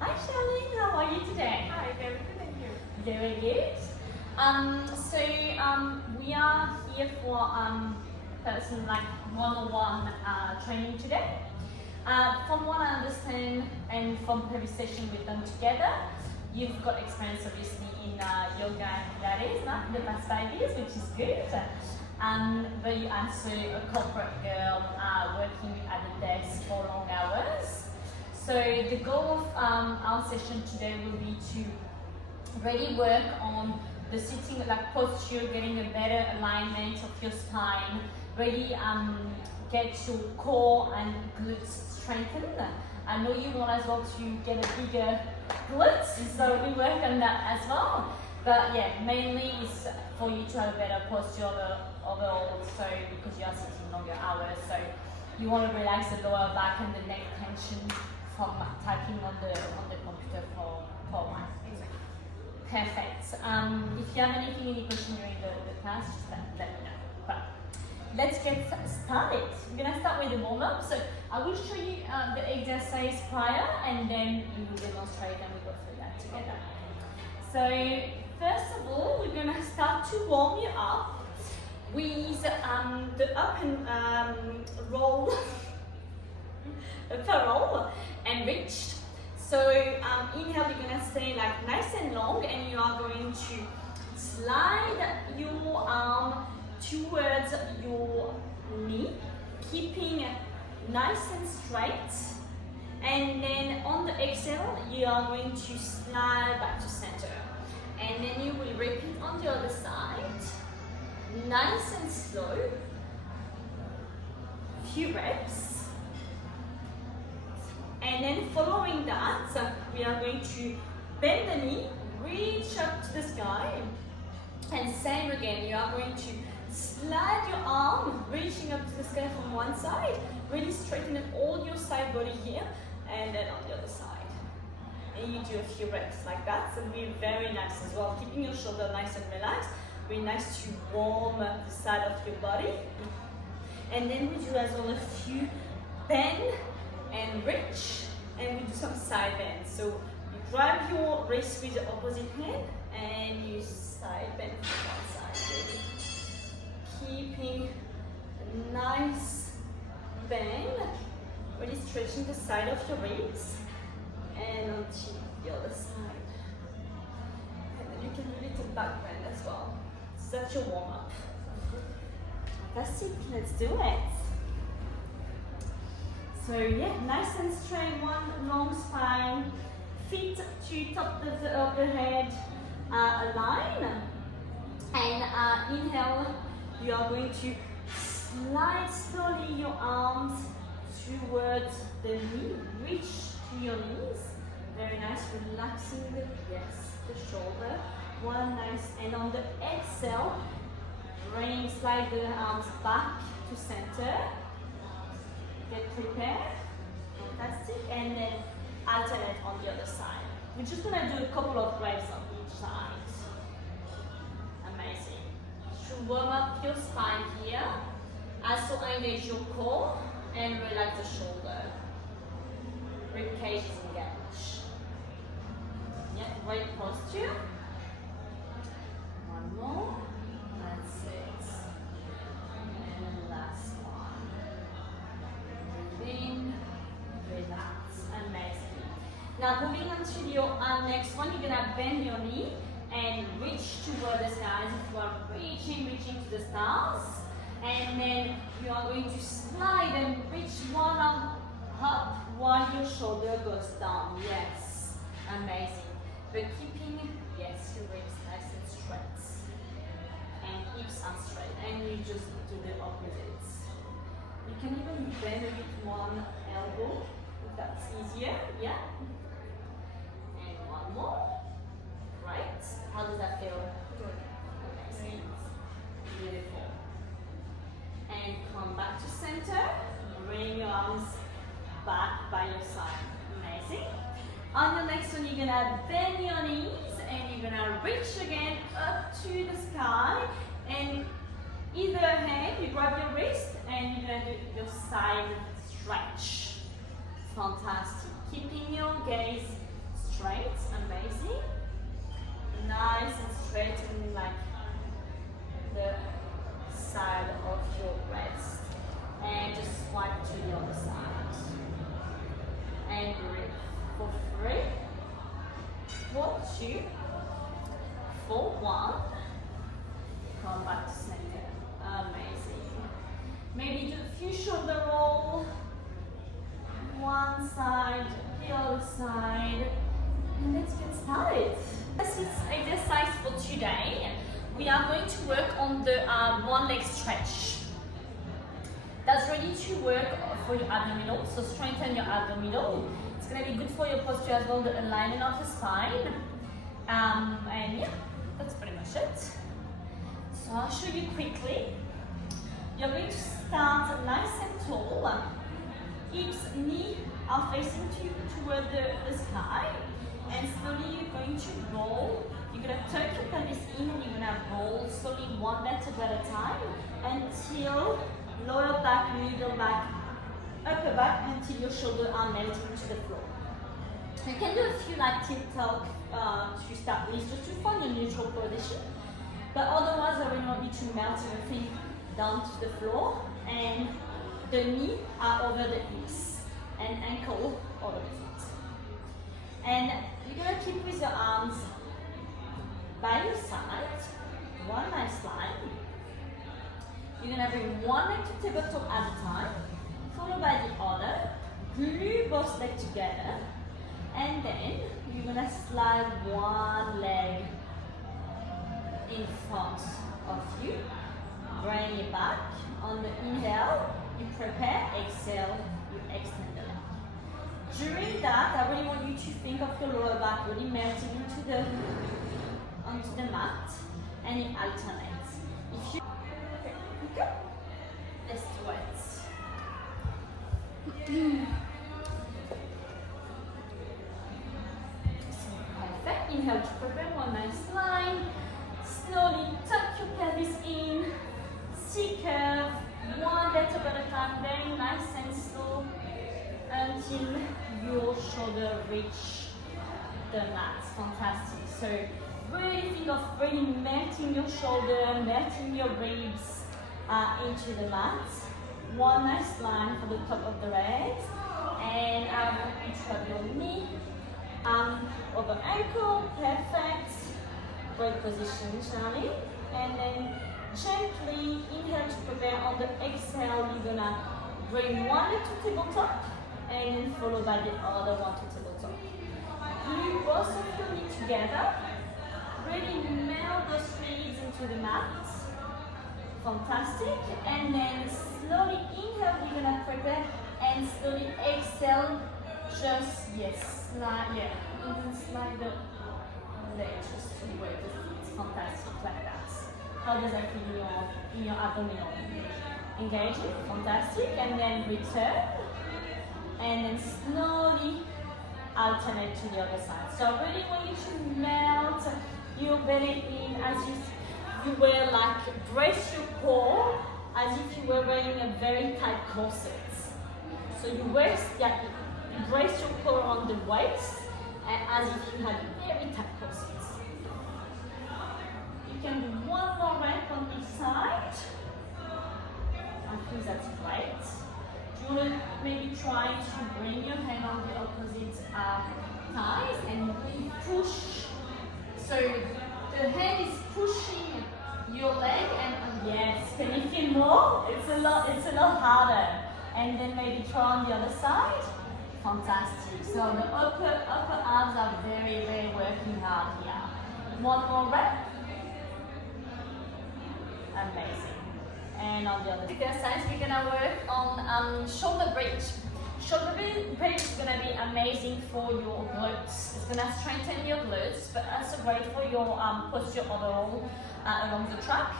Hi Charlene, how are you today? Hi, very good, and you? Very good. We are here for person like one-on-one training today. From what I understand and from previous session we've done together, you've got experience obviously in yoga and Pilates now in the past 5 years, which is good. But you also a corporate girl working at the desk for long hours. So the goal of our session today will be to really work on the sitting like posture, getting a better alignment of your spine, really get your core and glutes strengthened. I know you want as well to get a bigger glutes, so we work on that as well. But yeah, mainly is for you to have a better posture overall, so because you are sitting longer hours, so you want to relax the lower back and the neck tension from typing on the computer for a while. Perfect. If you have anything, any question during the class, just let me know. But let's get started. We're gonna start with the warm-up. So I will show you the exercise prior, and then we will demonstrate and we go through that together. So first of all, we're gonna start to warm you up with the up and roll, upper roll and reach. So inhale, you're gonna stay like nice and long, and you are going to slide your arm towards your knee, keeping nice and straight. And then on the exhale, you are going to slide back to center. And then you will repeat on the other side, nice and slow, few reps. And then following that, we are going to bend the knee, reach up to the sky, and same again, you are going to slide your arm, reaching up to the sky from one side, really straighten up all your side body here, and then on the other side. And you do a few reps like that, so be very nice as well, keeping your shoulder nice and relaxed, really nice to warm the side of your body. And then we do as well a few bend and reach, and we do some side bends. So you grab your wrist with the opposite hand and you side bend from one side, baby. Keeping a nice bend, really stretching the side of your ribs, and onto the other side. And then you can do a little back bend as well. So that's your warm up. Fantastic, let's do it. So yeah, nice and straight, one long spine, feet to top of the head, align. And inhale, you are going to slide slowly your arms towards the knee, reach to your knees. Very nice, relaxing the shoulder. One nice, and on the exhale, slide the arms back to center. Get prepared, fantastic, and then alternate on the other side. We're just gonna do a couple of reps on each side. Amazing. To warm up your spine here, also engage your core and relax the shoulder. Rib cage is engaged. Yeah, great posture. One more. That's it. And the last one. In, relax, amazing. Now moving on to your next one, you're gonna bend your knee and reach toward the stars. If you are reaching to the stars, and then you are going to slide and reach one arm up while your shoulder goes down. Yes, amazing. But keeping your ribs nice and straight, and hips are straight, and you just do the opposites. You can even bend a bit one elbow, if that's easier, yeah? And one more. Right. How does that feel? Good. Amazing. Beautiful. And come back to center. Bring your arms back by your side. Amazing. On the next one, you're gonna bend your knees and you're gonna reach again up to the sky. And either hand, you grab your wrist and you're gonna do your side stretch. Fantastic. Keeping your gaze nice and straighten like the side of your wrist. And just swipe to the other side. And breathe for 3, 4, 2, 4, 1. Come back to center. Amazing. Maybe do a few shoulder roll. One side, the other side. And let's get started. This is exercise for today. We are going to work on the one leg stretch. That's ready to work for your abdominal, so strengthen your abdominal. It's going to be good for your posture as well, the alignment of the spine. And yeah, that's pretty much it. So I'll show you quickly. You're going to start nice and tall. Hips, knee are facing toward the sky. And slowly you're going to roll. You're going to tuck your pelvis in and you're going to roll slowly one vertebra at a time until lower back, middle back, upper back until your shoulders are melting to the floor. You can do a few like tilt-up to start with, just to find a neutral position. But otherwise, I really want you to melt your feet down to the floor and the knee are over the hips and ankle over the feet. And you're going to keep with your arms by your side, one nice line. You're going to bring one leg to tabletop at a time, followed by the other. Glue both legs together. And then you're going to slide one leg in front of you. Bring it back. On the inhale, you prepare. Exhale, you extend the leg. During that, I really want you to think of your lower back really melting onto the mat, and it alternates. If you okay, let's do it. So perfect. Inhale to prepare one nice line. Slowly tuck your pelvis in. C-curve. One vertebra at a time. Very nice and slow until your shoulder reach the mat. Fantastic. So really think of really melting your shoulder, melting your ribs into the mat. One nice line for the top of the legs. And I want you to have your knee over ankle. Perfect. Great position, Charlie. And then gently inhale to prepare. On the exhale, you're gonna bring one leg to tabletop and then followed by the other one to tabletop. Glue both of your knees together. Really melt those ribs into the mat. Fantastic. And then slowly inhale, you're gonna prepare and slowly exhale. Just slide, even slide the leg just to where the feet. Fantastic, like that. How does that feel in your abdominal? Engaging, fantastic. And then return. And then slowly alternate to the other side. So I really want you to melt your belly in as you were like brace your core as if you were wearing a very tight corset. So you brace your core on the waist as if you had a very tight corset. You can do one more rep on each side. I think that's great. Do you want to maybe try to bring your hand on the opposite thighs and really push? So the hand is pushing your leg, and yes, can you feel more? It's a lot harder. And then maybe try on the other side. Fantastic. So the upper arms are very, very working hard here. One more rep. Amazing. And on the other exercise, we're gonna work on shoulder bridge. Shoulder bridge is gonna be amazing for your glutes. It's gonna strengthen your glutes, but also great for your posture overall along the track.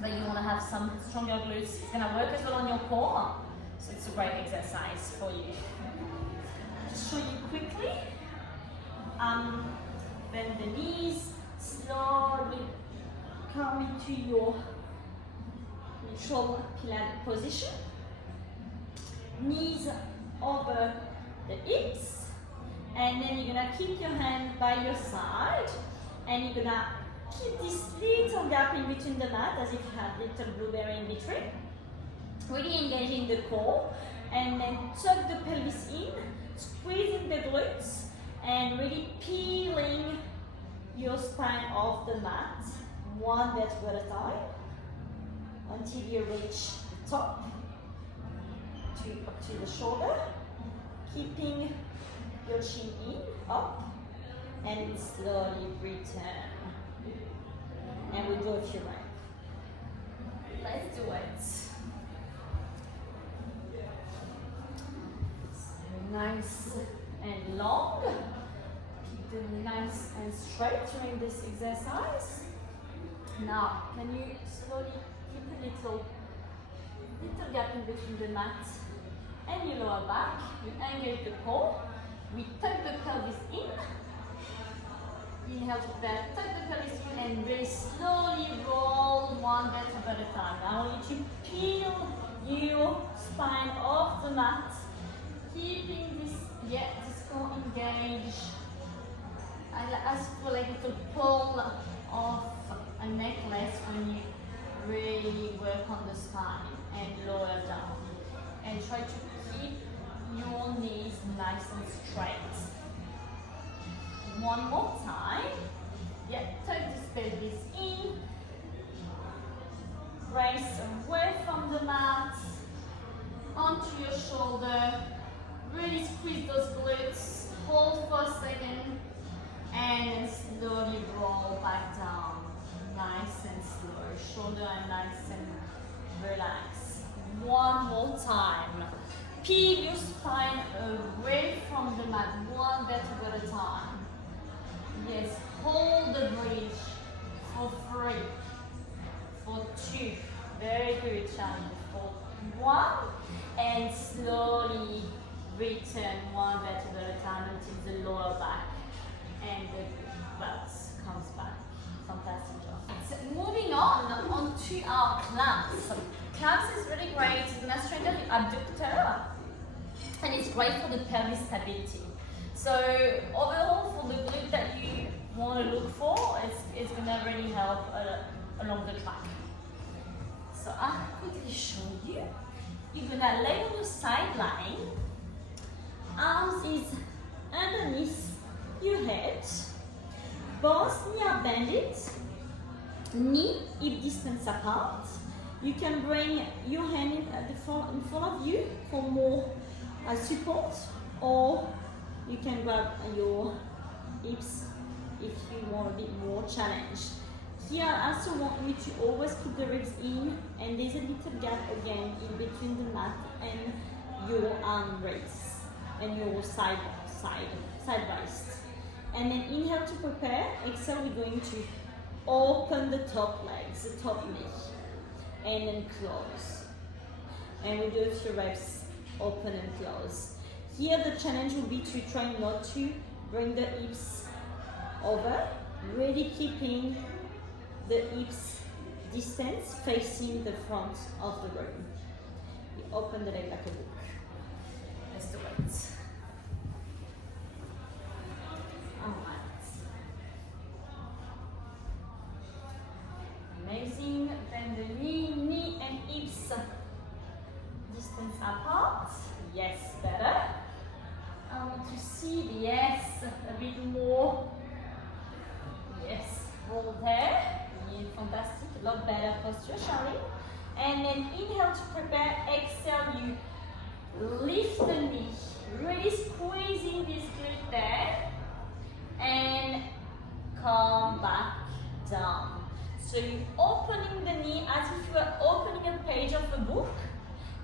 But you wanna have some stronger glutes. It's gonna work as well on your core. So it's a great exercise for you. Just show you quickly. Bend the knees, slowly come into your neutral Pilates position. Knees over the hips, and then you're gonna keep your hand by your side. And you're gonna keep this little gap in between the mat as if you had little blueberry in between. Really engaging the core, and then tuck the pelvis in, squeezing the glutes, and really peeling your spine off the mat, one vertebra at a time, until you reach the top, up to the shoulder, keeping your chin in, up, and slowly return. And we do a few rounds. Let's do it. So nice and long. Keep them nice and straight during this exercise. Now, can you slowly keep a little gap in between the mat and your lower back? You engage the core. We tuck the pelvis in. Inhale to prepare, tuck the pelvis in, and very slowly roll one vertebra at a time. I want you to peel your spine off the mat, keeping this core engaged. I ask for like a little pull of a necklace when you really work on the spine and lower down. And try to keep your knees nice and straight. One more time. Tuck this pelvis in. Raise away from the mat. Onto your shoulder. Really squeeze those glutes. Hold for a second. And then slowly roll back down. Nice and slow. Shoulder nice and relaxed. One more time. Peel your spine away from the mat. One vertebra at a time. Yes, hold the bridge for 3, for 2, very good, Charlie, for 1, and slowly return one vertebra at a time until the lower back and the butt comes back. Fantastic job. So moving on to our clamps. Clamps is really great. It's going to strengthen the abductor, and it's great for the pelvis stability. So overall, for the glute that you want to look for, it's going to really help along the track. So I'll quickly show you. You're going to lay on your side lying. Arms is underneath your head. Both knees are bended. Knee hip distance apart. You can bring your hand in front of you for more support, or you can grab your hips if you want a bit more challenge. Here I also want you to always put the ribs in, and there's a little gap again in between the mat and your arm ribs and your side waist. And then inhale to prepare. Exhale, we're going to open the top legs, the top knee, and then close. And we do a few reps, open and close. Here the challenge will be to try not to bring the hips over, really keeping the hips distance facing the front of the room. You open the leg like a book. Let's do it. Alright. Amazing. Bend the knee and hips distance apart. Yes, better. I want to see, yes, a bit more. Yes, roll there. Yeah, fantastic, a lot better posture, Charlie. And then inhale to prepare, exhale, you lift the knee, really squeezing this glute there, and come back down. So you're opening the knee as if you were opening a page of a book,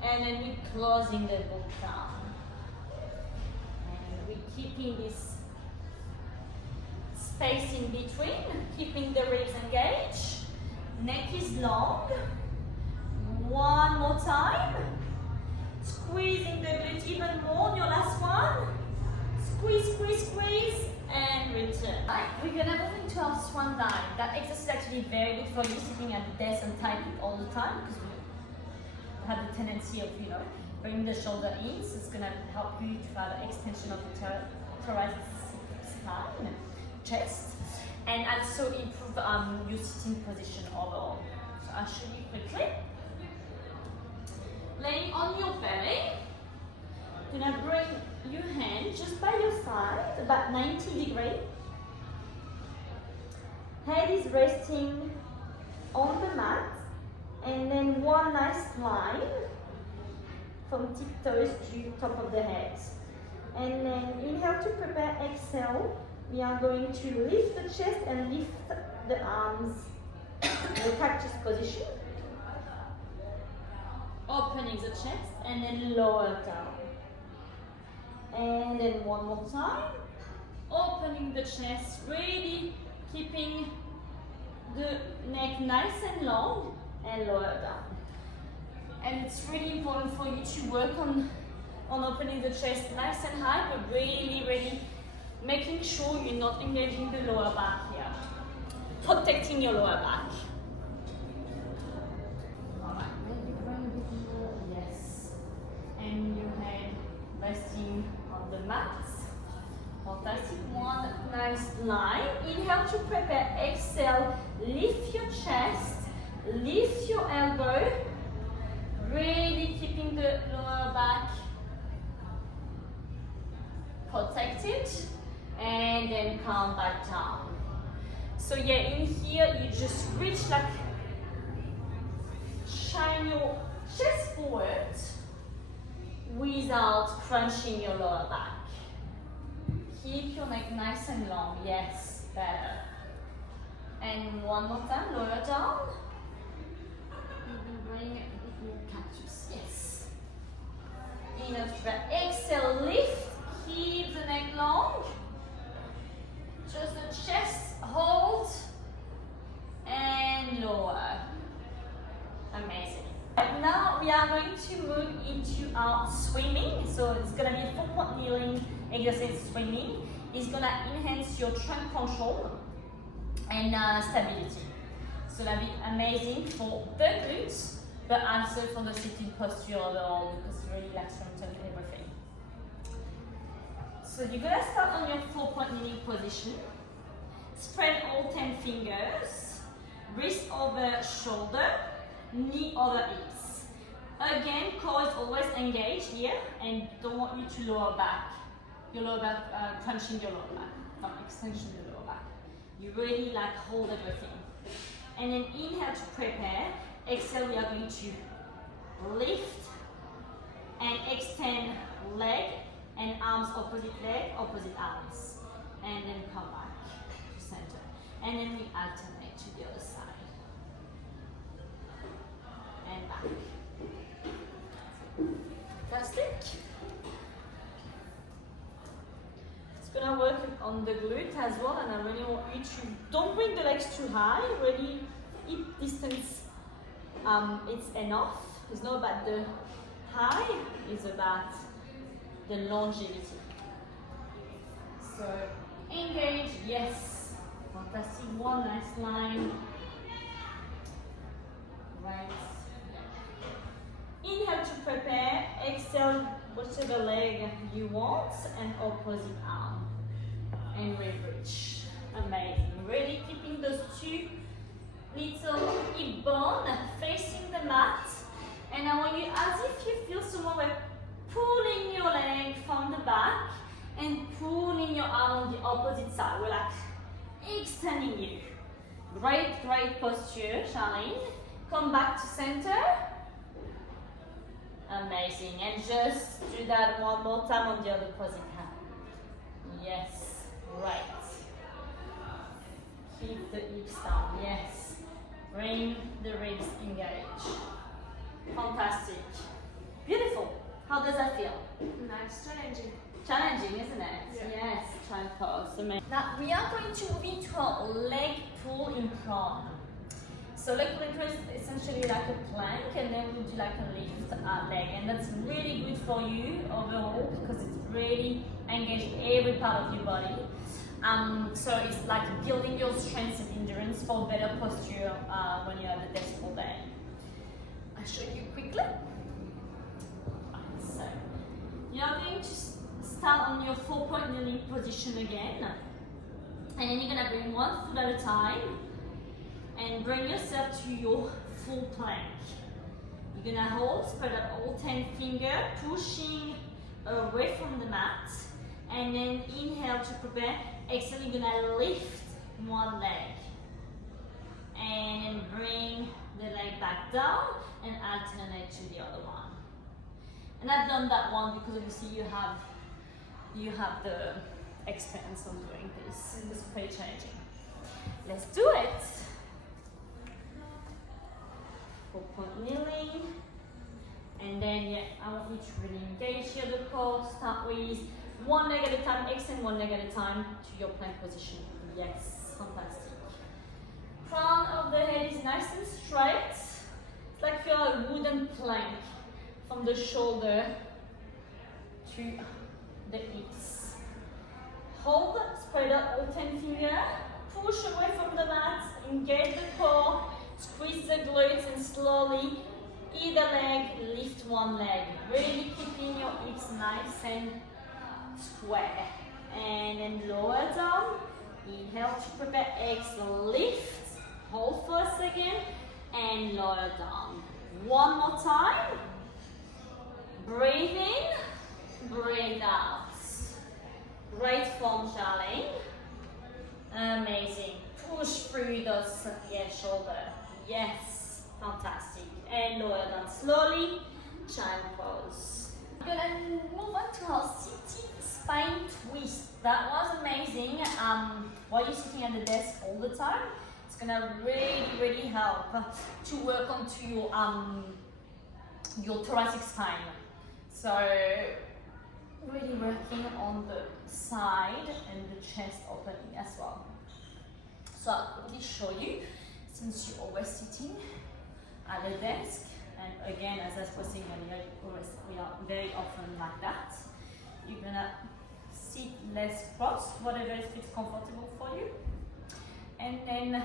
and then we're closing the book down. And we're keeping this space in between, keeping the ribs engaged. Neck is long. One more time. Squeezing the glute even more. Your last one. Squeeze, squeeze, squeeze, and return. Right, we're gonna move into our swan dive. That exercise is actually very good for you sitting at the desk and typing all the time, because we have the tendency of, bringing the shoulder in. So it's gonna help you to have an extension of the thoracic spine, chest. And and also improve your sitting position overall. So I'll show you quickly. Laying on your belly, you're gonna bring your hand just by your side, about 90 degrees. Head is resting on the mat, and then one nice line from tiptoes to top of the head. And then inhale to prepare, exhale. We are going to lift the chest and lift the arms in the cactus position. Opening the chest and then lower down. And then one more time. Opening the chest, really keeping the neck nice and long and lower down. And it's really important for you to work on opening the chest nice and high, but really making sure you're not engaging the lower back here. Protecting your lower back. Alright, maybe bring a bit more. Yes. And your head resting on the mat. Fantastic. One nice line. Inhale to prepare. Exhale. Lift your chest. Lift your elbow. Really keeping the lower back protected. And then come back down. So yeah, in here you just reach, like shine your chest forward without crunching your lower back. Keep your neck nice and long. Yes, better. And one more time, lower down. Even bring a bit more cactus. Yes. Inhale, exhale, lift. Keep the neck long. Just the chest, hold, and lower. Amazing. Now we are going to move into our swimming. So it's going to be a 4-point kneeling exercise swimming. It's going to enhance your trunk control and stability. So that'll be amazing for the glutes, but also for the sitting posture overall, because it really like strengthens everything. So you're going to start on your 4-point kneeling position. Spread all 10 fingers. Wrist over shoulder. Knee over hips. Again, core is always engaged here, and don't want you to lower back. Your lower back, crunching your lower back, not extension of your lower back. You really like hold everything. And then inhale to prepare. Exhale, we are going to lift and extend leg and arms, opposite leg, opposite arms. And then come back to center. And then we alternate to the other side. And back. Fantastic. It's gonna work on the glute as well, and I really want you to don't bring the legs too high. Really, hip distance. It's enough. It's not about the high. It's about the longevity. So engage. Yes. Fantastic. One nice line. Right. Inhale to prepare. Exhale, whichever leg you want, and opposite arm. And re-reach. Amazing. Really keeping those two little hip bone facing the mat. And I want you, as if you feel someone like pulling your leg from the back and pulling your arm on the opposite side. We're like extending you. Great, great posture, Charlene. Come back to center. Amazing. And just do that one more time on the other opposite hand. Yes. Right. Keep the hips down. Yes. Bring the ribs engaged. Fantastic. Beautiful. How does that feel? Nice, challenging. Challenging, isn't it? Yeah. Yes. Try and pose. Amazing. Now we are going to move into our leg pull in prone. So leg pull in prone is essentially like a plank, and then we do like a lift leg, and that's really good for you overall because it's really engaged every part of your body. So it's like building your strength and endurance for better posture when you're at the desk all day. I'll show you quickly. So you're going to start on your 4-point kneeling position again. And then you're gonna bring one foot at a time and bring yourself to your full plank. You're gonna hold, spread out all 10 fingers, pushing away from the mat. And then inhale to prepare. Exhale, you're gonna lift one leg. And then bring the leg back down and alternate to the other one. And I've done that one because obviously you have the experience of doing this. It's pretty challenging. Let's do it. 4-point kneeling. And then yeah, I want you to really engage here the core. Start with one leg at a time, extend one leg at a time to your plank position. Yes, fantastic. Crown of the head is nice and straight. It's like you're a wooden plank from the shoulder to the hips. Hold, spread out all 10 fingers, push away from the mat, engage the core, squeeze the glutes and slowly either leg, lift one leg. Really keeping your hips nice and square. And then lower down, inhale to prepare, exhale, lift. Hold for a second and lower down. One more time. Breathe in, breathe out. Great form, darling. Amazing. Push through those shoulder. Yes, fantastic. And lower down slowly. Child pose. We're gonna move on to our sitting spine twist. That was amazing. While you're sitting at the desk all the time, it's gonna really help to work onto your thoracic spine. So really working on the side and the chest opening as well. So I'll quickly show you, since you're always sitting at the desk, and again, as I was saying earlier, we are very often like that. You're gonna sit legs crossed, whatever feels comfortable for you, and then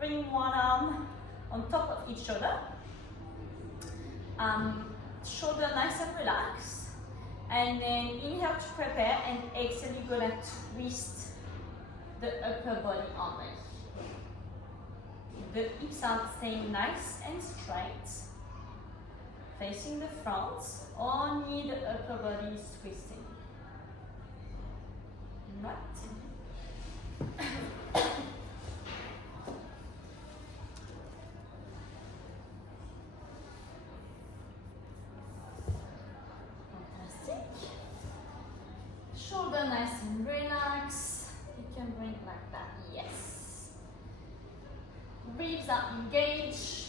bring one arm on top of each other. Shoulder nice and relaxed. And then inhale to prepare, and exhale, you're gonna twist the upper body only. The hips are staying nice and straight, facing the front. Only the upper body is twisting. Right. Shoulder nice and relaxed. You can bring like that. Yes. Ribs are engaged.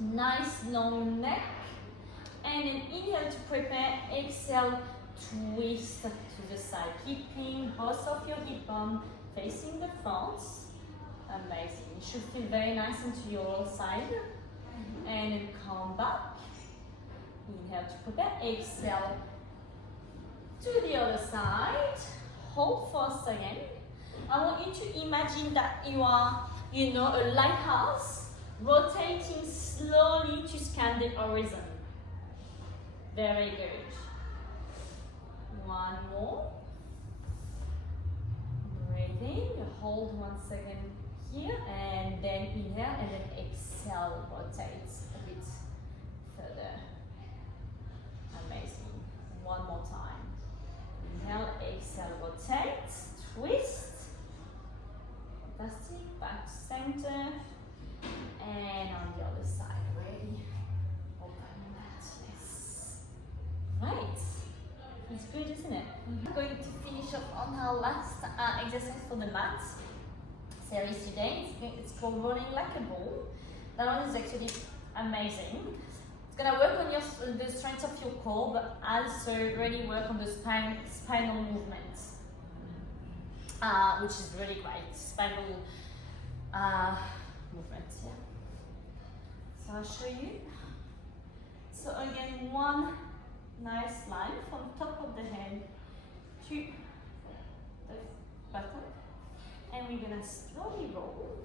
Nice long neck. And then inhale to prepare. Exhale, twist to the side. Keeping both of your hip bone facing the front. Amazing. You should feel very nice into your side. And then come back. Inhale to prepare. Exhale to the other side. Hold for a second. I want you to imagine that you are, a lighthouse rotating slowly to scan the horizon. Very good. One more. Breathing. Hold 1 second here, and then inhale, and then exhale. Rotate a bit further. Amazing. One more time. Inhale, exhale, rotate, twist. Fantastic. Back to center. And on the other side. Ready? Open that. Yes. Right. It's good, isn't it? We're going to finish off on our last exercise for the mat series today. It's called rolling like a ball. That one is actually amazing. It's gonna work on the strength of your core, but also really work on the spinal movements, which is really great. Spinal movements, yeah. So I'll show you. So again, one nice line from top of the head to the bottom, and we're gonna slowly roll.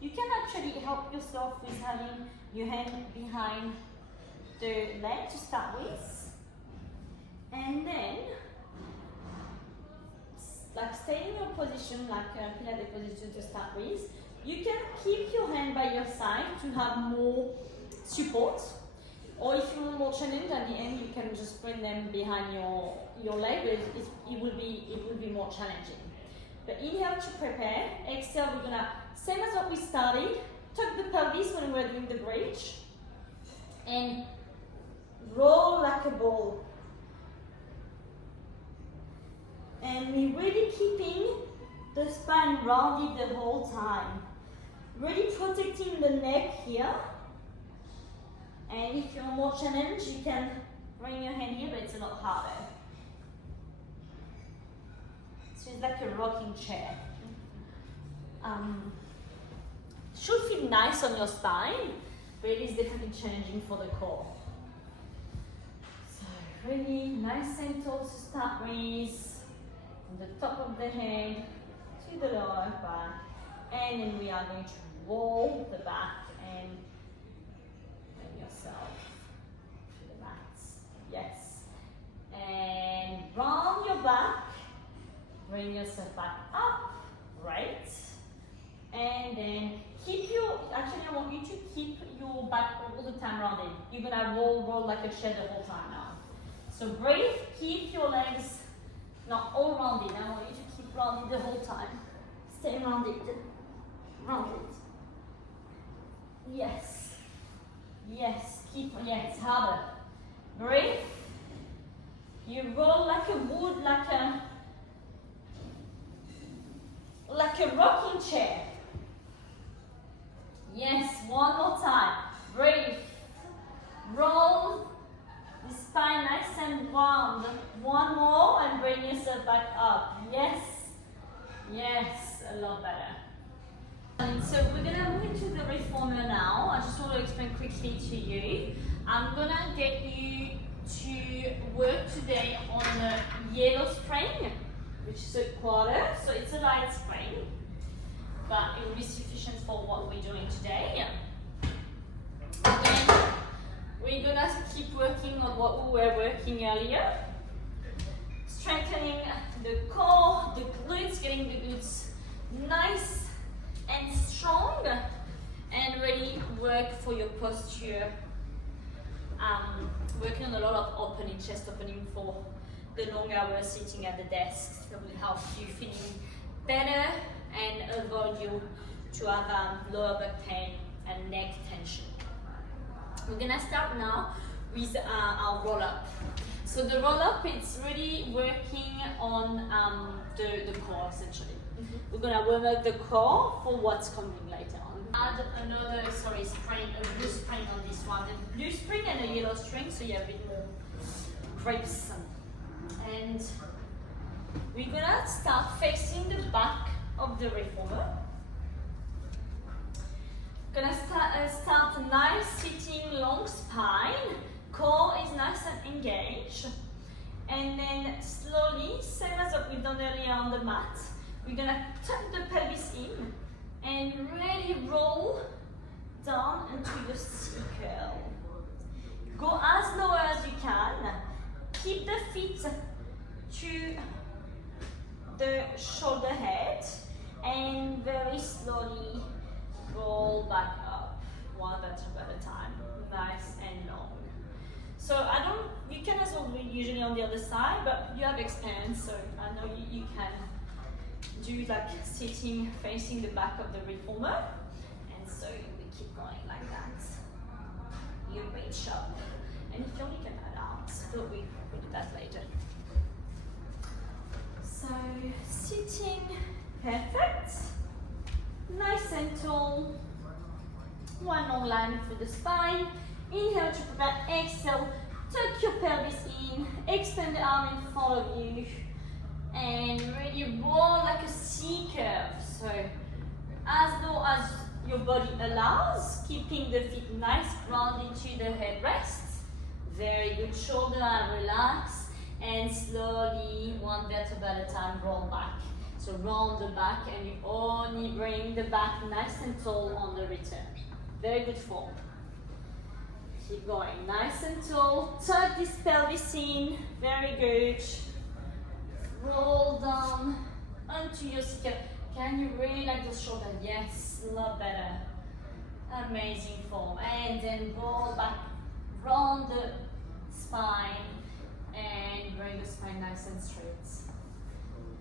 You can actually help yourself with having your hand behind the leg to start with, and then like stay in your position, like Pilates position to start with. You can keep your hand by your side to have more support. Or if you want more challenge at the end, you can just bring them behind your leg, but it will be more challenging. But inhale to prepare. Exhale, we're gonna, same as what we started, tuck the pelvis when we're doing the bridge, and roll like a ball. And we're really keeping the spine rounded the whole time. Really protecting the neck here. And if you're more challenged, you can bring your hand here, but it's a lot harder. So it's like a rocking chair. Should feel nice on your spine, but it is definitely challenging for the core. So really nice and tall to start with. From the top of the head to the lower back. And then we are going to roll the back and yourself to the mat. Yes. And round your back. Bring yourself back up. Right. And then keep your, actually I want you to keep your back all the time rounded. You're gonna roll like a chair the whole time now. So breathe, keep your legs not all rounded. I want you to keep rounded the whole time. Stay rounded. Rounded. Yes. Yes. Keep, yes, harder. Breathe. You roll like a wood, like a rocking chair. Yes, one more time. Breathe. Roll the spine nice and round. One more and bring yourself back up. Yes. Yes, a lot better. And so we're going to move into the reformer now. I just want to explain quickly to you. I'm going to get you to work today on the yellow spring, which is a quarter. So it's a light spring, but it will be sufficient for what we're doing today. Again, we're going to keep working on what we were working earlier. Strengthening the core, the glutes, getting the glutes nice and strong, and really work for your posture. Working on a lot of opening, chest opening for the long hours sitting at the desk. That will help you feeling better and avoid you to have lower back pain and neck tension. We're gonna start now with our roll up. So the roll up, it's really working on the core essentially. We're gonna warm up the core for what's coming later on. Add another, spring, a blue spring on this one. The blue spring and a yellow string, so you have a bit more grapes. And we're gonna start facing the back of the reformer. Gonna start nice sitting long spine. Core is nice and engaged. And then slowly, same as what we've done earlier on the mat, we're gonna tuck the pelvis in and really roll down into the C curl. Go as low as you can. Keep the feet to the shoulder head and very slowly roll back up, one vertebra at a time, nice and long. So you can as well do usually on the other side, but you have experience, so I know you can do like sitting facing the back of the reformer, and so we keep going like that. You reach up, and if you only can add out, but we'll do that later. So sitting, perfect, nice and tall, one long line through the spine. Inhale to prepare, exhale, tuck your pelvis in, extend the arm in front of you, and really roll like a C curve. So as low as your body allows, keeping the feet nice grounded to the headrest. Very good, shoulder and relax, and slowly, one vertebra at a time, roll back. So round the back, and you only bring the back nice and tall on the return. Very good form. Keep going, nice and tall. Tuck this pelvis in, very good. Roll down to your seat. Can you really like the shoulder? Yes, a lot better. Amazing form. And then roll back, round the spine, and bring the spine nice and straight.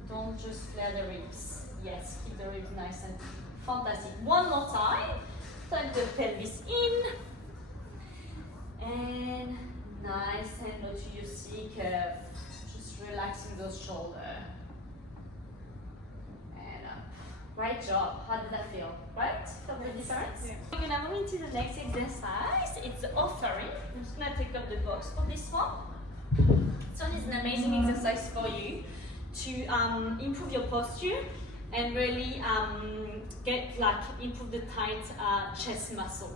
Don't just flare the ribs. Yes, keep the ribs nice and fantastic. One more time. Tuck the pelvis in. And nice and low to your C curve. Just relaxing those shoulders. And up. Great job. How did that feel? Right? Feel the difference? Yeah. We're gonna move into the next exercise. It's the offering. I'm just gonna take up the box for this one. So this is an amazing exercise for you to improve your posture and really improve the tight chest muscle.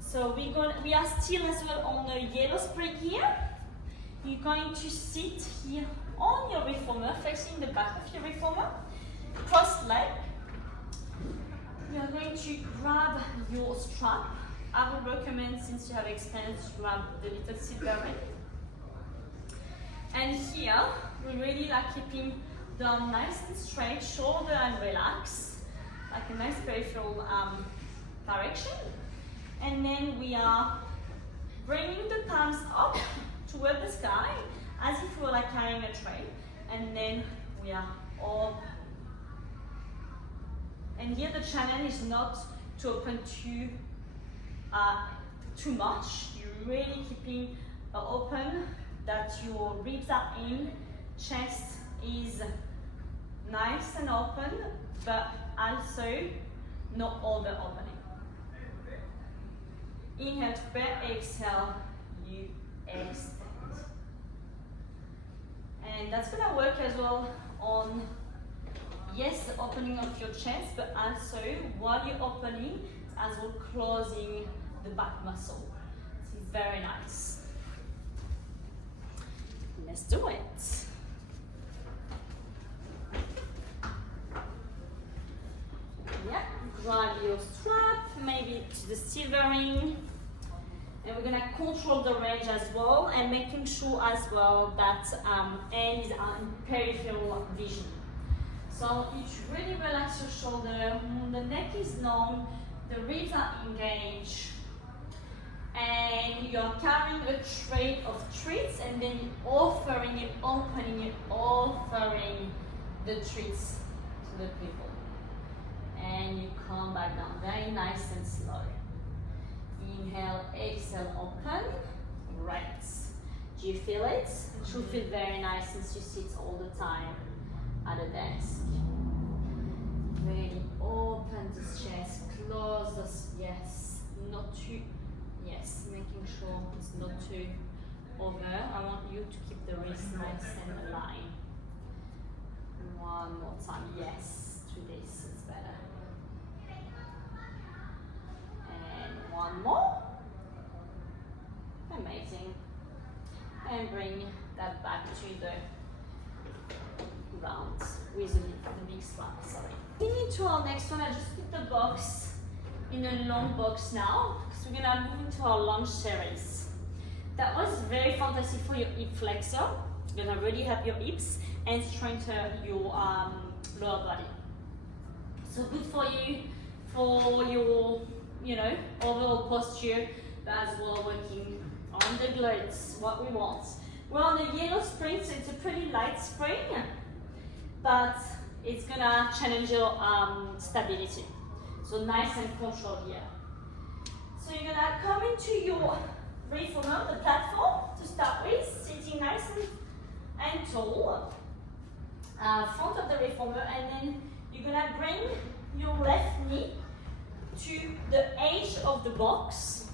So we are still as well on the yellow spring here. You're going to sit here on your reformer, facing the back of your reformer, cross leg. You are going to grab your strap. I would recommend, since you have experience, to grab the little silver ring. And here, we really like keeping the arm nice and straight, shoulder and relax, like a nice peripheral direction. And then we are bringing the palms up toward the sky, as if we were like carrying a tray. And then we are up. And here the challenge is not to open too much. You're really keeping open, that your ribs are in, chest is nice and open, but also not over opening. Inhale to prepare, exhale, you extend. And that's gonna work as well on, yes, the opening of your chest, but also while you're opening, as well closing the back muscle. This is very nice. Let's do it. Yeah, grab your strap, maybe to the silver ring. And we're gonna control the range as well, and making sure as well that end is in peripheral vision. So you really relax your shoulder, the neck is long, the ribs are engaged, and you're carrying a tray of treats, and then you're offering and opening and offering the treats to the people. And you come back down, very nice and slow. Inhale, exhale, open, right. Do you feel it? It should feel very nice since you sit all the time at a desk. Really open this chest, close this, yes, not too, yes, making sure it's not too over. I want you to keep the wrist nice and aligned. One more time, yes, to this, it's better. And one more. Amazing. And bring that back to the ground with the big strap, sorry. Moving into our next one, I just put the box in a long box now, because we're gonna move into our lunge series. That was very fantastic for your hip flexor. It's gonna really help your hips and strengthen your lower body. So good for you, for your, overall posture, but as well working on the glutes, what we want. We're on the yellow spring, so it's a pretty light spring, but it's gonna challenge your stability. So nice and controlled here. So you're gonna come into your reformer, the platform, to start with, sitting nice and tall, front of the reformer, and then you're gonna bring your left knee to the edge of the box.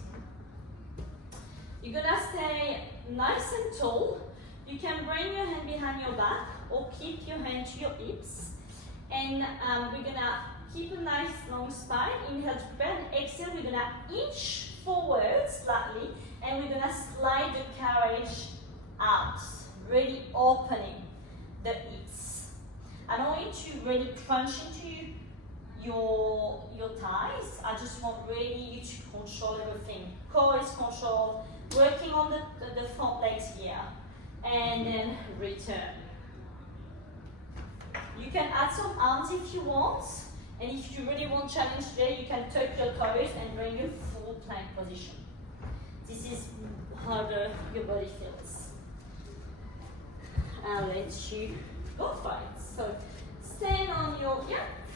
You're gonna stay nice and tall. You can bring your hand behind your back or keep your hand to your hips. And we're gonna keep a nice long spine. Inhale to prepare, and exhale, we're gonna inch forward slightly, and we're gonna slide the carriage out, really opening the hips. I don't want you to really crunch into your thighs. I just want really you to control everything. Core is controlled, working on the front legs here, and then return. You can add some arms if you want. And if you really want challenge today, you can tuck your toes and bring your full plank position. This is how your body feels. I'll let you go for it. So stand on your,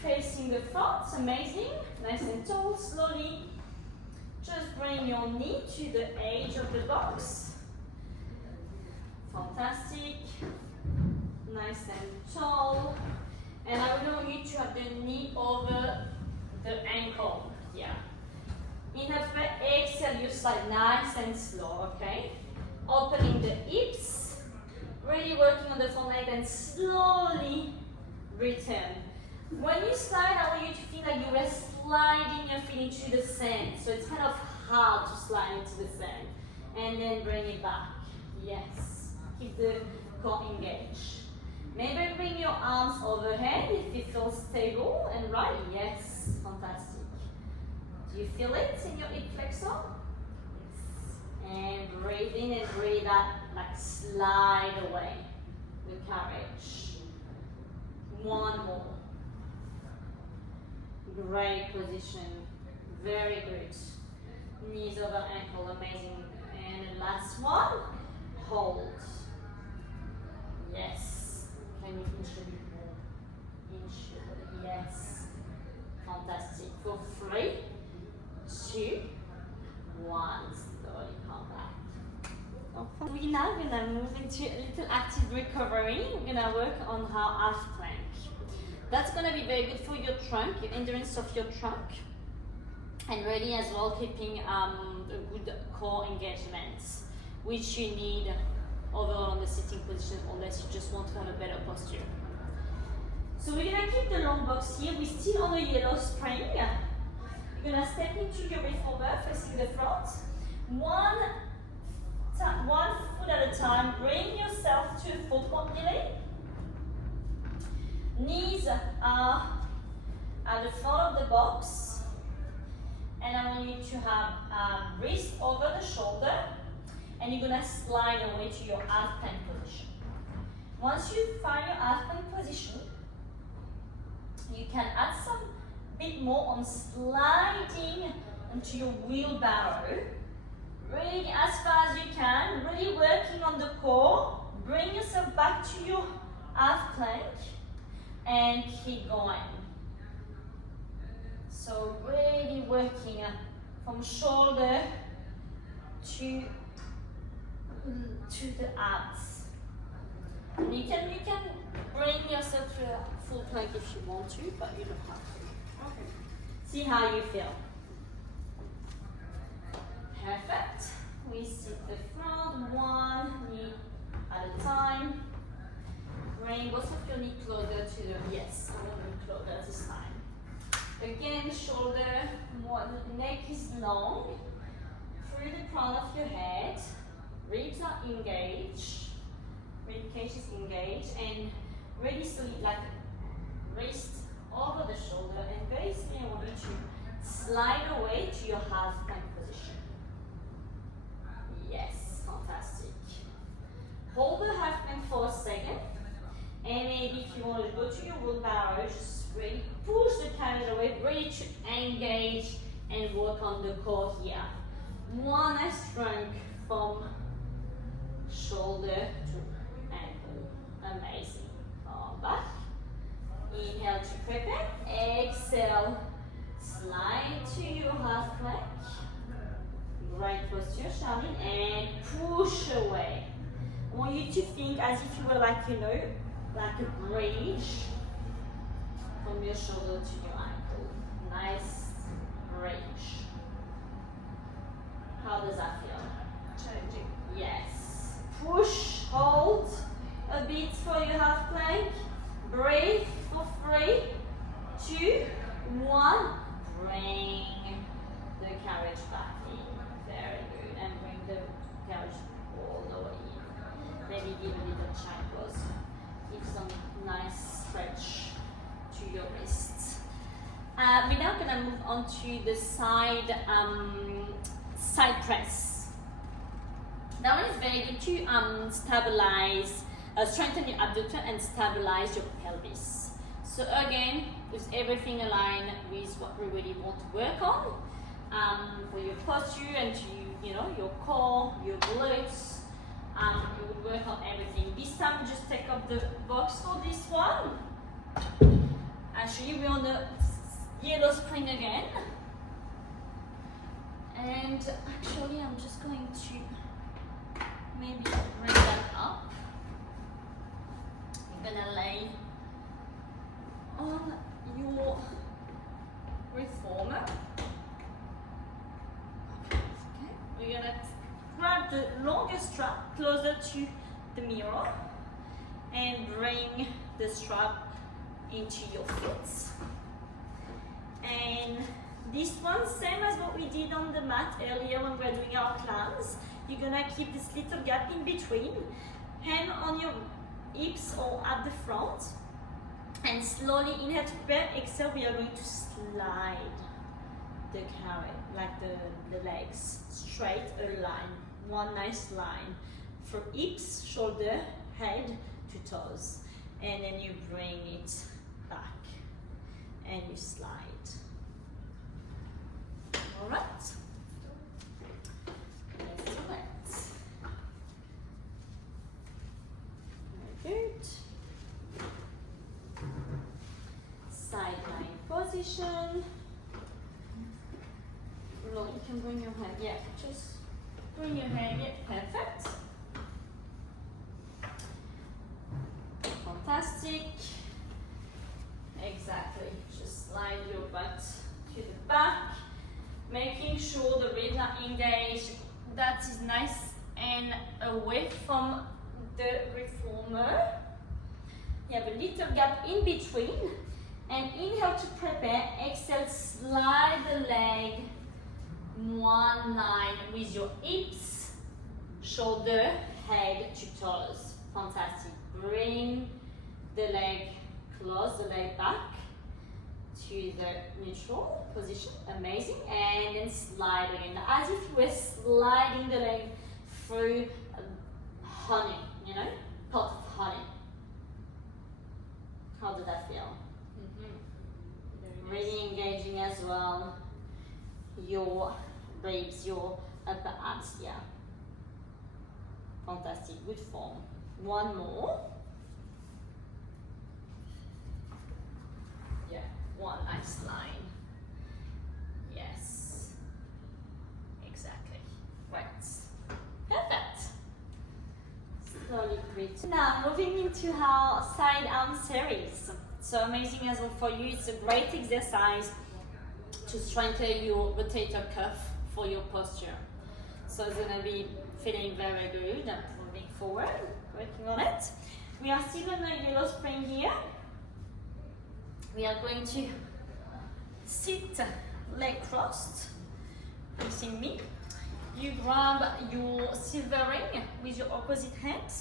facing the front, amazing. Nice and tall, slowly. Just bring your knee to the edge of the box. Fantastic. Nice and tall. And I really want you to have the knee over the ankle. Yeah. Inhale, exhale, you slide nice and slow, okay? Opening the hips. Really working on the front leg and slowly return. When you slide, I want you to feel like you were sliding your feet into the sand. So it's kind of hard to slide into the sand. And then bring it back. Yes. Keep the core engaged. Maybe bring your arms overhead if it feels stable and right. Yes. Fantastic. Do you feel it in your hip flexor? Yes. And breathe in and breathe out, like slide away with courage. One more. Great position. Very good. Knees over ankle, amazing. And the last one, hold. Yes. Can you inch a bit more? Inch your body. Yes. Fantastic. For 3, 2, 1. Slowly come back. We're now going to move into a little active recovery. We're going to work on our half plank. That's going to be very good for your trunk, your endurance of your trunk. And really as well keeping a good core engagement, which you need overall on the sitting position unless you just want to have a better posture. So we're going to keep the long box here. We're still on a yellow spring. You're going to step into your reformer facing the front. One foot at a time. Bring yourself to a full complete. Knees are at the front of the box. And I want you to have wrist over the shoulder. And you're going to slide away to your half plank position. Once you find your half plank position, you can add some bit more on sliding into your wheelbarrow. Really as far as you can, really working on the core. Bring yourself back to your half plank and keep going. So really working from shoulder to the abs. And you can bring yourself to a full plank if you want to, but you don't have to. Okay. See how you feel. Perfect. We sit the front, one knee at a time. Bring both of your knees closer to the, yes, one knee closer this time. Again, shoulder, the neck is long, through the crown of your head. Ribs are engaged, rib cage is engaged, and really slowly, like wrist over the shoulder, and basically I want you to slide away to your half plank position. Yes, fantastic. Hold the half plank for a second, and maybe if you want to go to your wheelbarrow, just really push the carriage away, really to engage and work on the core here. One nice trunk from shoulder to ankle. Amazing. Come back. Inhale to prepare. Exhale. Slide to your half plank. Great posture, Charlene. And push away. I want you to think as if you were like, like a bridge from your shoulder to your ankle. Nice bridge. How does that feel? Challenging. Yes. Push, hold a bit for your half plank. Breathe for 3, 2, 1. Bring the carriage back in. Very good. And bring the carriage all the way in. Maybe give a little chine pose. Give some nice stretch to your wrists. We're now going to move on to the side press. That one is very good to stabilize, strengthen your abdomen and stabilize your pelvis. So again, is everything aligned with what we really want to work on for your posture and to, you know, your core, your glutes. You will work on everything. This time, just take off the box for this one. Actually, we're on the yellow spring again. And actually, I'm just going to maybe bring that up. You're gonna lay on your reformer. Okay. We're gonna grab the longest strap closer to the mirror and bring the strap into your feet. And this one, same as what we did on the mat earlier when we were doing our clams. You're gonna keep this little gap in between, hand on your hips or at the front, and slowly inhale to prepare. Exhale, we are going to slide the carrot, like the legs, straight a line, one nice line from hips, shoulder, head to toes, and then you bring it back and you slide. All right, let's do it. Very good. Side line position. You can bring your hand, yeah, just bring your hand, yeah, perfect. Fantastic. Exactly, just slide your butt to the back, making sure the ribs are engaged. That is nice and away from the reformer. You have a little gap in between, and inhale to prepare, exhale, slide the leg one line with your hips, shoulder, head to toes. Fantastic. Bring the leg, close the leg back to the neutral position. Amazing. And then slide again, as if you were sliding the leg through honey, you know, pot of honey. How did that feel? Really engaging as well your ribs, your upper abs, yeah. Fantastic, good form. One more. Yeah, one nice line. Yes, exactly, right. Perfect. Slowly breathe. Now moving into our side arm series. So amazing as well for you. It's a great exercise to strengthen your rotator cuff for your posture. So it's gonna be feeling very good. Moving forward, working on it. We are still on a yellow spring here. We are going to sit leg crossed, facing me. You grab your silver ring with your opposite hand.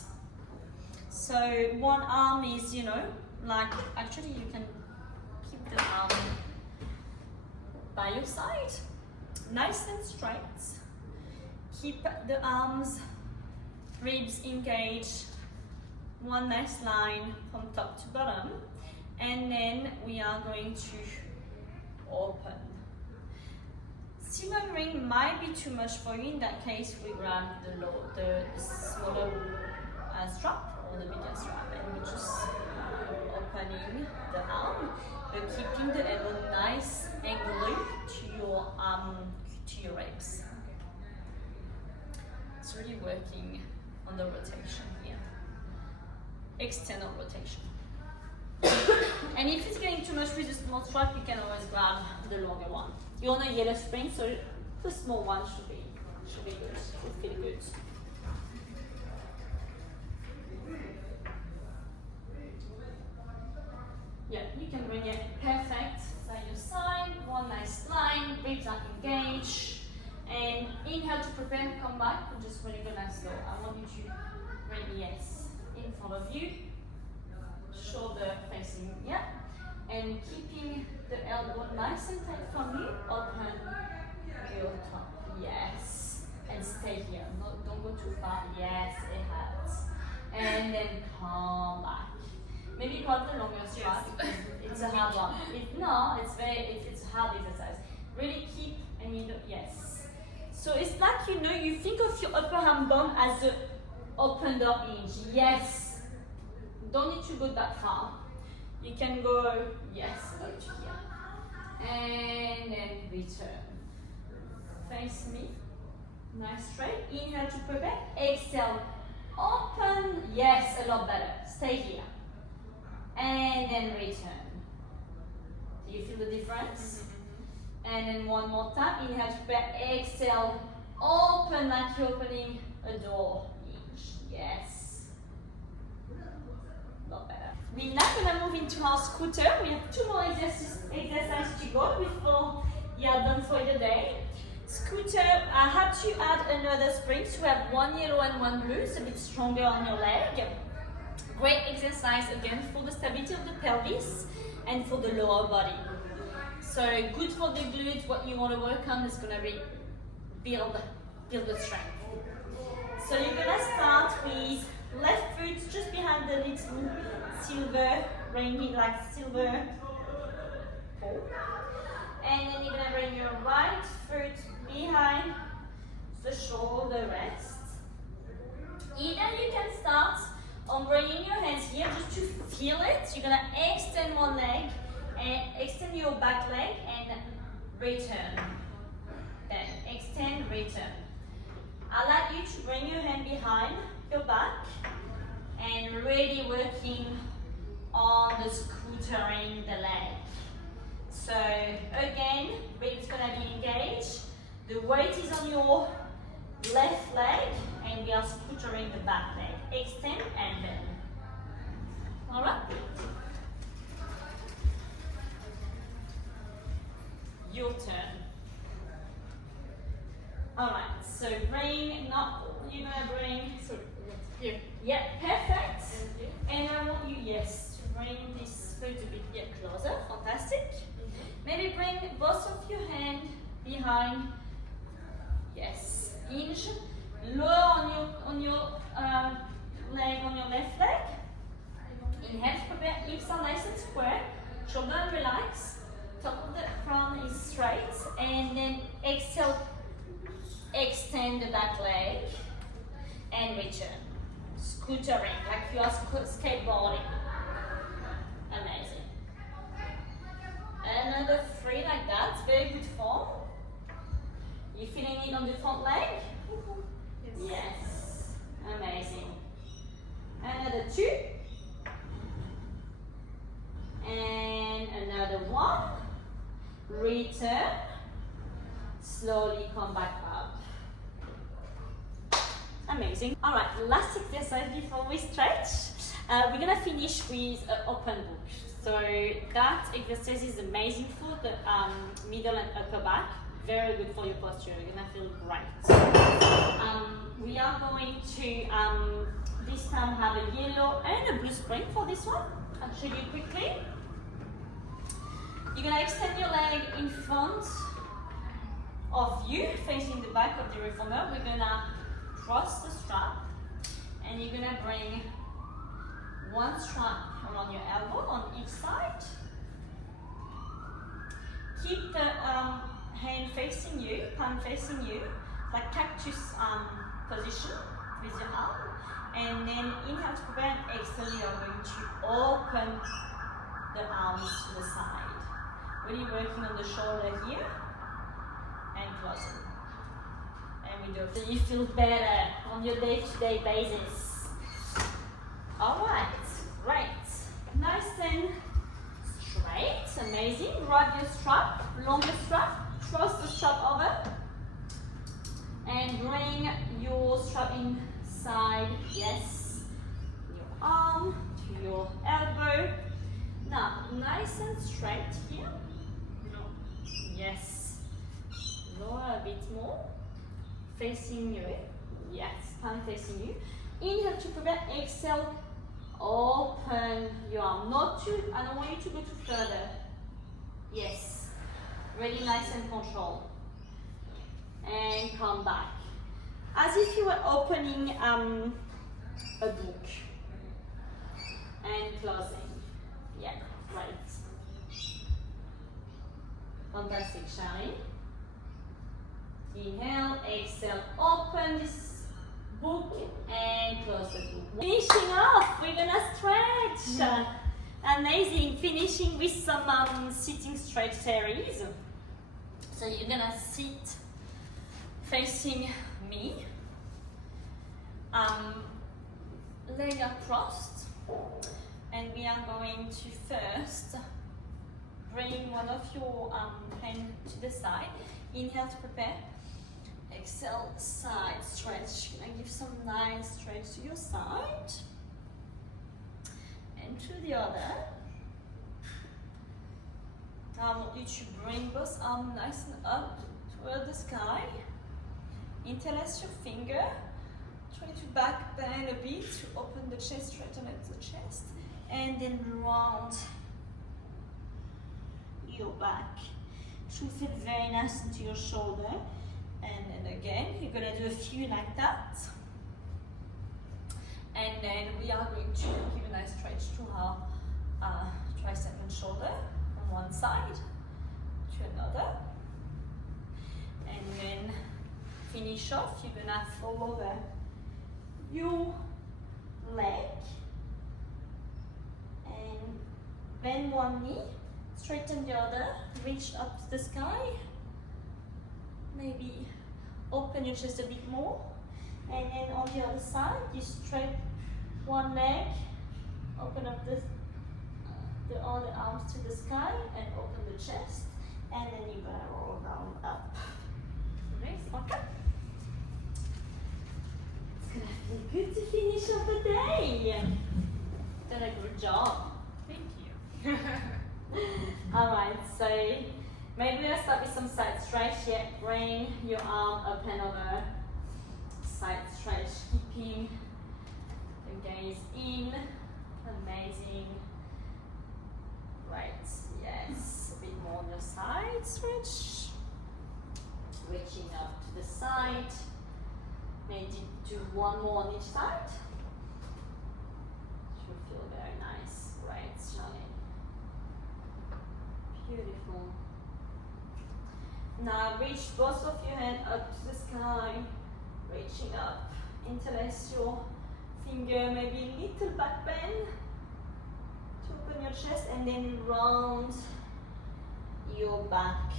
So one arm is, you know, like, actually you can keep the arm by your side, nice and straight. Keep the arms, ribs engaged, one nice line from top to bottom, and then we are going to open. Silver ring might be too much for you. In that case, we grab the smaller strap or the bigger strap, and we just opening the arm, but keeping the elbow nice and glued to your ribs. It's really working on the rotation here. External rotation. And if it's getting too much with the small strap, you can always grab the longer one. You're on a yellow spring, so the small one should be good. Should feel good. Yeah, you can bring it perfect by your side, one nice line, ribs are engaged, and inhale to prepare, come back, we're just really gonna slow. I want you to bring yes in front of you, shoulder facing, yeah, and keeping the elbow nice and tight from you, open your top, yes, and stay here, don't go too far, yes, it hurts, and then come back. Maybe grab the longer strap, it's It's a hard one. No, it's a hard exercise. Really keep and you know, yes. So it's like, you know, you think of your upper arm bone as the open door hinge. Yes. Don't need to go that far. You can go, yes, up to here. And then return. Face me. Nice straight. Inhale to prepare. Exhale. Open. Yes, a lot better. Stay here. And then return. Do you feel the difference? And then one more time. Inhale to prepare. Exhale. Open like you're opening a door. Yes. A lot better. We're now going to move into our scooter. We have 2 more exercises to go before you are done for the day. Scooter, I had to add another spring, so we have 1 yellow and 1 blue. It's a bit stronger on your leg. Great exercise again for the stability of the pelvis and for the lower body. So good for the glutes. What you want to work on is going to be build the strength. So you're going to start with left foot just behind the little silver ring, like silver pole. And then you're going to bring your right foot behind the shoulder rest. Either you can start on bringing your hands here just to feel it. You're going to extend one leg and extend your back leg and return. Then extend, return. I'd like you to bring your hand behind your back and really working on the scootering the leg. So again, ribs gonna be engaged. The weight is on your left leg and we are scootering the back leg. Extend and bend. Alright? Your turn. Alright, so bring, not, you're gonna bring, So here. yeah, perfect. And I want you, yes, to bring this foot a bit closer, fantastic. Maybe bring both of your hands behind, yes, hinge, lower on your leg, on your left leg. Inhale, prepare, hips are nice and square, shoulder relax, top of the crown is straight, and then exhale, extend the back leg, and return. Scootering, like you are skateboarding. Amazing. Another 3 like that, very good form. You feeling it on the front leg? Yes. Yes. Amazing. Another 2. And another 1. Return. Slowly come back up. Amazing. All right, last exercise before we stretch. We're gonna finish with an open book. So that exercise is amazing for the middle and upper back. Very good for your posture. You're gonna feel great. We are going to this time have a yellow and a blue spring for this one. I'll show you quickly. You're gonna extend your leg in front of you, facing the back of the reformer. We're gonna cross the strap, and you're gonna bring one strap around your elbow on each side. Keep the hand facing you, palm facing you, like cactus position with your arm. And then inhale to prepare and exhale, you are going to open the arms to the side. Really working on the shoulder here and closing. And we do it so you feel better on your day-to-day basis. Alright, great. Nice and straight, amazing. Grab your strap, longer strap, cross the strap over. And bring your strap inside, yes, your arm to your elbow. Now, nice and straight here. No. Yes. Lower a bit more. Facing you. Yes, palm facing you. Inhale to prepare, exhale, open your arm. I don't want you to go too further. Yes. Really nice and controlled. And come back. As if you were opening a book. And closing. Yeah, right. Fantastic, Shine. Inhale, exhale, open this book and close the book. Finishing off, we're gonna stretch. Amazing, finishing with some sitting stretch series. So you're gonna sit facing me, leg crossed, and we are going to first bring one of your hands to the side. Inhale to prepare. Exhale, side stretch. Gonna give some nice stretch to your side and to the other. I want you to bring both arms nice and up toward the sky. Interlace your finger. Try to back bend a bit to open the chest, straighten up the chest, and then round your back. Should feel very nice into your shoulder. And then again, you're gonna do a few like that. And then we are going to give a nice stretch to our tricep and shoulder from one side to another. And then finish off, you're gonna fold over your leg and bend one knee, straighten the other, reach up to the sky. Maybe open your chest a bit more, and then on the other side you straight one leg, open up the other arms to the sky and open the chest, and then you're gonna roll down up. Nice, okay. It's gonna feel good to finish off the day. Done a good job. Thank you. Alright, so maybe let's start with some side stretch. Yeah, bring your arm up and over. Side stretch, keeping the gaze in. Amazing. Right, yes. A bit more on your side stretch. Reaching up to the side. Maybe do one more on each side. Should feel very nice. Right, Charlie. Beautiful. Now reach both of your hands up to the sky, reaching up, interlace your finger, maybe a little back bend to open your chest, and then round your back.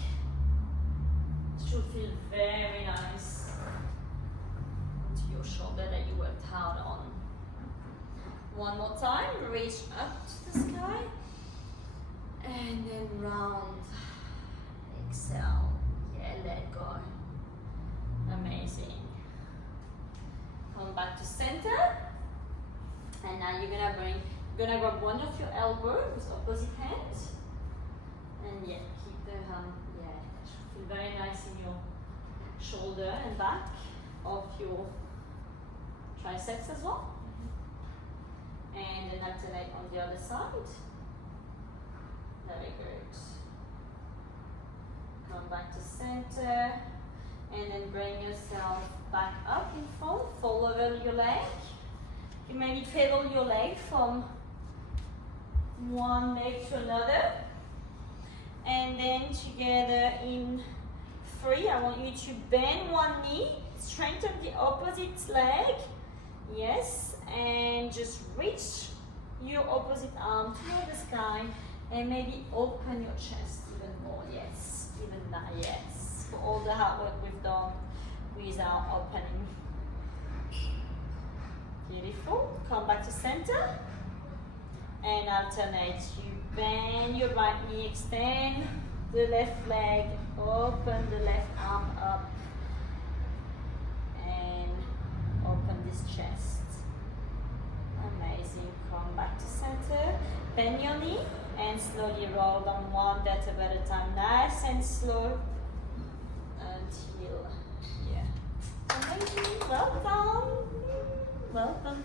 It should feel very nice into your shoulder that you worked hard on. One more time, reach up to the sky, and then round, exhale. Yeah, let go. Amazing. Come back to center. And now you're gonna grab one of your elbows with opposite hand. And yeah, keep the yeah, that should feel very nice in your shoulder and back of your triceps as well. And then alternate on the other side. Very good. Come back to center, and then bring yourself back up in front. Fold over your leg. You maybe pedal your leg from one leg to another, and then together in 3. I want you to bend one knee, straighten the opposite leg. Yes, and just reach your opposite arm toward the sky, and maybe open your chest even more. Yes. Even that, yes, for all the hard work we've done with our opening. Beautiful. Come back to center and alternate. You bend your right knee, extend the left leg, open the left arm up, and open this chest. Amazing. Come back to center. Bend your knee and slowly roll down one vertebra at a time, nice and slow until, yeah. Amazing, well done. Well done.